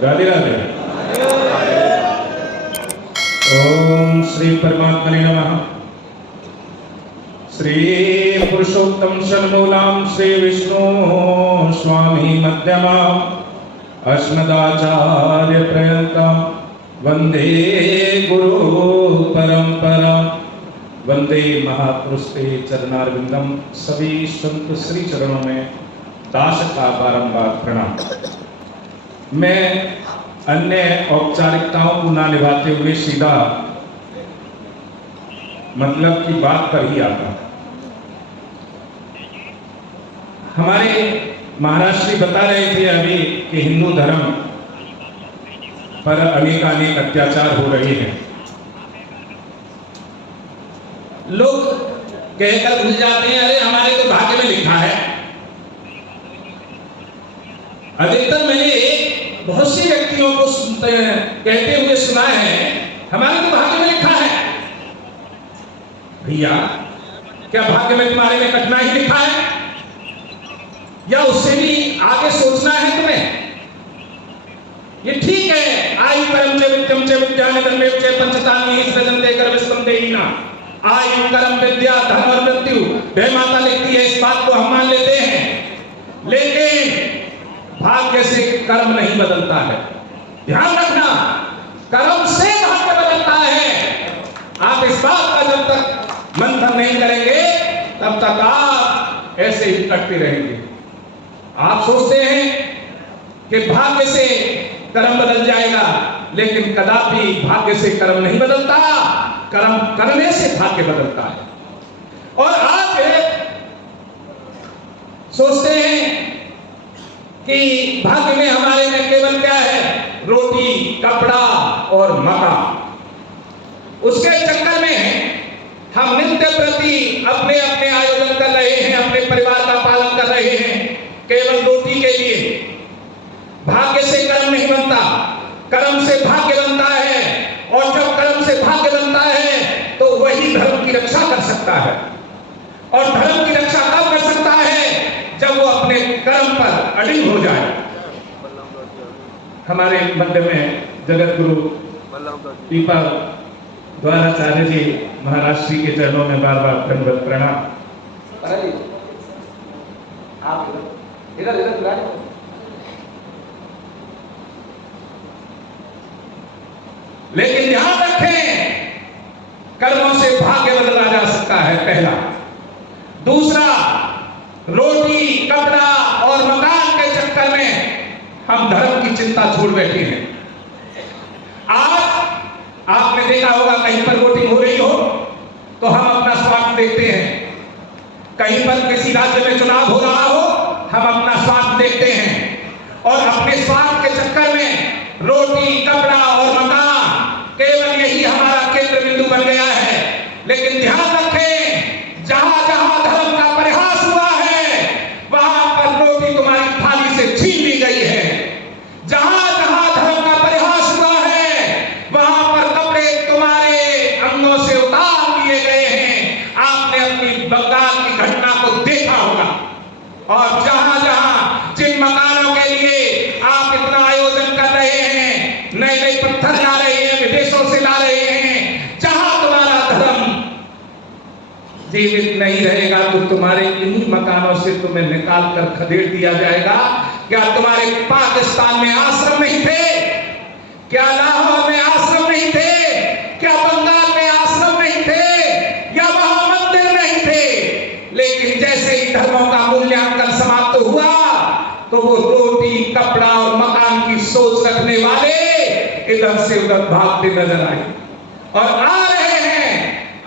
राधे राधे। ओम श्री परमात्मने नमः। श्री पुरुषोत्तम षण्मूलां श्री विष्णु स्वामी मध्यमाम् अस्मदाचार्य पर्यन्तां वंदे गुरु परंपरां। वंदे महापुरुष के चरणारविंदम। सभी संत श्री चरणों में दास का बारंबार प्रणाम। मैं अन्य औपचारिकताओं को ना निभाते हुए सीधा मतलब की बात पर ही आता। हमारे महाराज श्री बता रहे थे अभी कि हिंदू धर्म पर अनेकानेक अत्याचार हो रहे हैं। लोग कहकर भूल जाते हैं, अरे हमारे तो भाग्य में लिखा है। अधिकतर मैंने बहुत से व्यक्तियों को कहते हुए सुना है, हमारे तो भाग्य में लिखा है। भैया, क्या भाग्य में तुम्हारे में कटना ही लिखा है या उससे भी आगे सोचना है तुम्हें? ये ठीक है, आयु कर्म च विद्यम च विद्यानिधन च पंचतानि सृजन्ते कर्मस्वं देहिना। आयु कर्म विद्या धर्म और मृत्यु, वह माता लिखती है, इस बात को हम मान लेते हैं। लेकिन भाग्य से कर्म नहीं बदलता है। ध्यान रखना, कर्म से भाग्य बदलता है। आप इस बात का जब तक मंथन नहीं करेंगे तब तक आप ऐसे ही कटते रहेंगे। आप सोचते हैं कि भाग्य से कर्म बदल जाएगा, लेकिन कदापि भाग्य से कर्म नहीं बदलता। कर्म करने से भाग्य बदलता है। और आप सोचते हैं कि भाग्य में हमारे में केवल क्या है? रोटी, कपड़ा और मकान। उसके चक्कर में हम नित्य प्रति अपने अपने आयोजन कर रहे हैं, अपने परिवार का पालन कर रहे हैं केवल रोटी के लिए। भाग्य से कर्म नहीं बनता, कर्म से भाग्य बनता है। और जब कर्म से भाग्य बनता है तो वही धर्म की रक्षा कर सकता है। और धर्म की रक्षा कब कर सकता है? जब वो अपने कर्म पर अडिग हो जाए। हमारे मध्य में जगत गुरु पीपा द्वाराचार्य जी महाराज श्री के चरणों में बार बार दंडवत प्रणाम। लेकिन ध्यान रखें, कर्मों से भाग्य बदला जा सकता है, पहला। दूसरा, रोटी, कपड़ा और मकान के चक्कर में हम धर्म की चिंता छोड़ बैठे हैं। आज आपने देखा होगा, कहीं पर वोटिंग हो रही हो तो हम अपना स्वार्थ देखते हैं। कहीं पर किसी राज्य में चुनाव हो रहा हो, हम अपना स्वार्थ देखते हैं। और अपने स्वार्थ के चक्कर में रोटी, कपड़ा और मकान केवल यही हमारा केंद्र बिंदु बन गया है। लेकिन ध्यान रखें, जहां जहां धर्म का परिहास हुआ है, वहां पर रोटी तुम्हारी थाली से छीन ली गई है। जहां जहां धर्म का परिहास हुआ है, वहां पर कपड़े तुम्हारे अंगों से उतार दिए गए हैं। आपने अपनी बंगाल की घटना को देखा होगा। और जहां जहां जिन मकानों के लिए आप इतना आयोजन कर रहे हैं, नए नए पत्थर ला रहे हैं, विदेशों से ला रहे हैं, जहां तुम्हारा धर्म जीवित नहीं रहेगा तो तुम्हारे इन्हीं मकानों से तुम्हें निकाल कर खदेड़ दिया जाएगा। क्या तुम्हारे पाकिस्तान में आश्रम नहीं थे? क्या लाहौर में आश्रम नहीं थे? क्या बंगाल में आश्रम नहीं थे? या वहां मंदिर नहीं थे? लेकिन जैसे ही धर्मों का मूल्यांकन समाप्त हुआ तो वो रोटी, कपड़ा और मकान की सोच रखने वाले इधर से उधर भागते नजर आए और आ रहे हैं।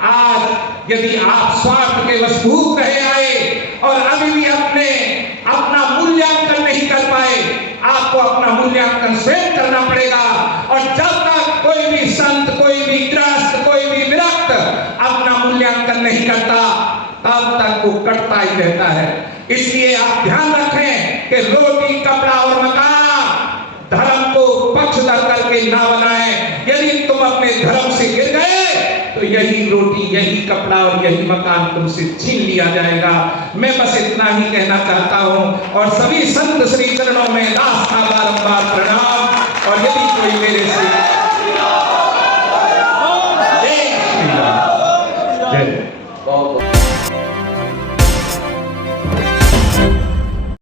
आज यदि आप स्वार्थ के वशभूत रहे आए और अभी भी अपना मूल्यांकन नहीं कर पाए, आपको अपना मूल्यांकन स्वयं करना पड़ेगा। और जब तक कोई भी संत, कोई भी गृहस्थ, कोई भी विरक्त अपना मूल्यांकन नहीं करता, तब तक वो कटता ही रहता है। इसलिए आप ध्यान रखें कि रोटी, कपड़ा और मकान धर्म को पक्षधर करके ना बनाएं। यदि तुम अपने धर्म से गिर गए तो यही रोटी, यही कपड़ा और यही मकान तुमसे छीन लिया जाएगा। मैं बस इतना ही कहना चाहता हूं और सभी संत श्री चरणों में दास का बारंबार प्रणाम। और यदि कोई मेरे से जय